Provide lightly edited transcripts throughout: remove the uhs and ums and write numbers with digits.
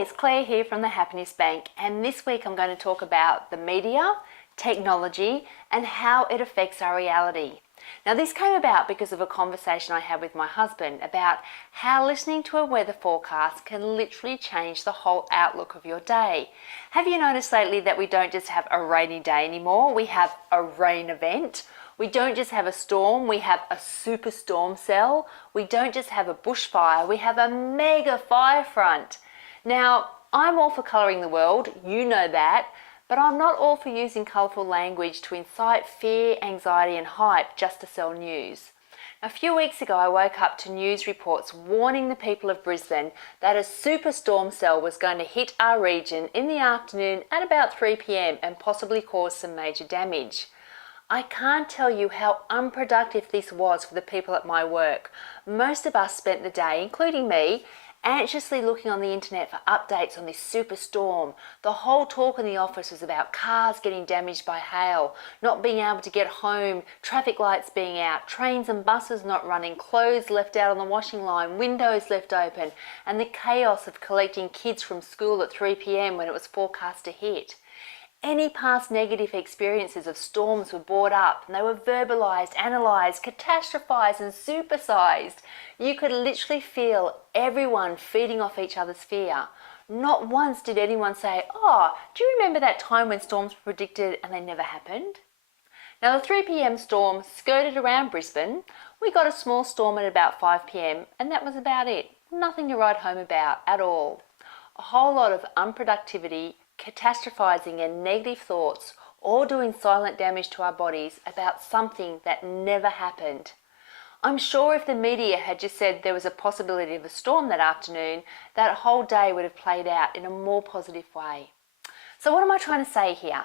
Hi, it's Claire here from the Happiness Bank, and this week I'm going to talk about the media, technology, and how it affects our reality. Now, this came about because of a conversation I had with my husband about how listening to a weather forecast can literally change the whole outlook of your day. Have you noticed lately that we don't just have a rainy day anymore, we have a rain event? We don't just have a storm, we have a super storm cell. We don't just have a bushfire, we have a mega fire front. Now, I'm all for colouring the world, you know that, but I'm not all for using colourful language to incite fear, anxiety and hype just to sell news. A few weeks ago I woke up to news reports warning the people of Brisbane that a super storm cell was going to hit our region in the afternoon at about 3 p.m. and possibly cause some major damage. I can't tell you how unproductive this was for the people at my work. Most of us spent the day, including me, anxiously looking on the internet for updates on this super storm. The whole talk in the office was about cars getting damaged by hail, not being able to get home, traffic lights being out, trains and buses not running, clothes left out on the washing line, windows left open, and the chaos of collecting kids from school at 3 p.m. when it was forecast to hit. Any past negative experiences of storms were brought up and they were verbalised, analysed, catastrophised and supersized. You could literally feel everyone feeding off each other's fear. Not once did anyone say, "Oh, do you remember that time when storms were predicted and they never happened?" Now the 3 p.m. storm skirted around Brisbane. We got a small storm at about 5 p.m. and that was about it. Nothing to write home about at all. A whole lot of unproductivity, catastrophizing and negative thoughts, all doing silent damage to our bodies about something that never happened. I'm sure if the media had just said there was a possibility of a storm that afternoon, that whole day would have played out in a more positive way. So what am I trying to say here?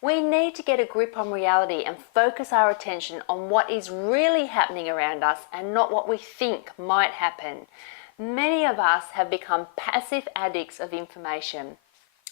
We need to get a grip on reality and focus our attention on what is really happening around us and not what we think might happen. Many of us have become passive addicts of information.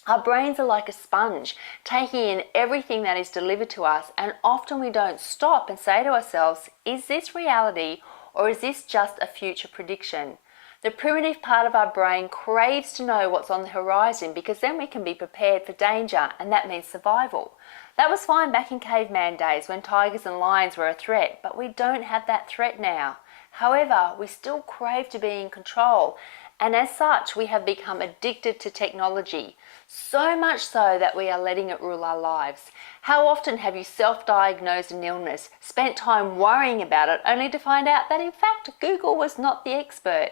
Our brains are like a sponge, taking in everything that is delivered to us, and often we don't stop and say to ourselves, is this reality or is this just a future prediction? The primitive part of our brain craves to know what's on the horizon because then we can be prepared for danger, and that means survival. That was fine back in caveman days when tigers and lions were a threat, but we don't have that threat now. However, we still crave to be in control, and as such we have become addicted to technology, so much so that we are letting it rule our lives. How often have you self-diagnosed an illness, spent time worrying about it only to find out that in fact Google was not the expert?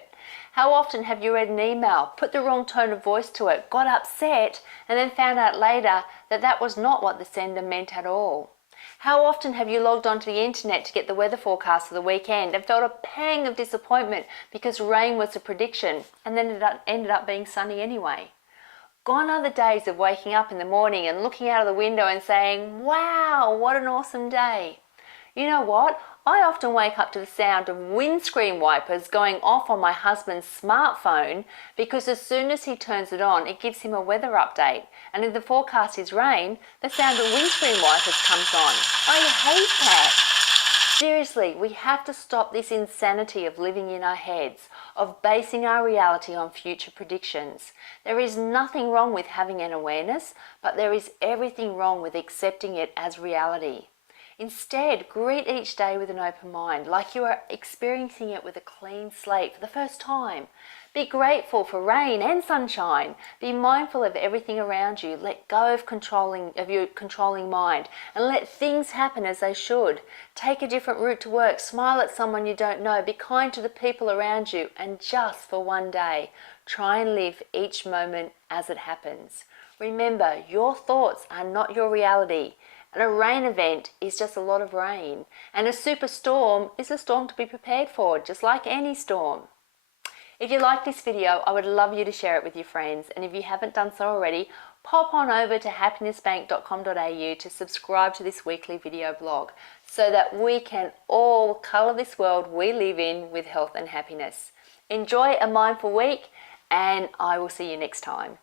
How often have you read an email, put the wrong tone of voice to it, got upset, and then found out later that that was not what the sender meant at all? How often have you logged onto the internet to get the weather forecast for the weekend and felt a pang of disappointment because rain was a prediction and then it ended up being sunny anyway? Gone are the days of waking up in the morning and looking out of the window and saying, "Wow, what an awesome day." You know what? I often wake up to the sound of windscreen wipers going off on my husband's smartphone because as soon as he turns it on, it gives him a weather update. And if the forecast is rain, the sound of windscreen wipers comes on. I hate that. Seriously, we have to stop this insanity of living in our heads, of basing our reality on future predictions. There is nothing wrong with having an awareness, but there is everything wrong with accepting it as reality. Instead, greet each day with an open mind, like you are experiencing it with a clean slate for the first time. Be grateful for rain and sunshine. Be mindful of everything around you. Let go of your controlling mind and let things happen as they should. Take a different route to work. Smile at someone you don't know. Be kind to the people around you. And just for one day, try and live each moment as it happens. Remember, your thoughts are not your reality. And a rain event is just a lot of rain. And a superstorm is a storm to be prepared for, just like any storm. If you like this video, I would love you to share it with your friends. And if you haven't done so already, pop on over to happinessbank.com.au to subscribe to this weekly video blog so that we can all colour this world we live in with health and happiness. Enjoy a mindful week, and I will see you next time.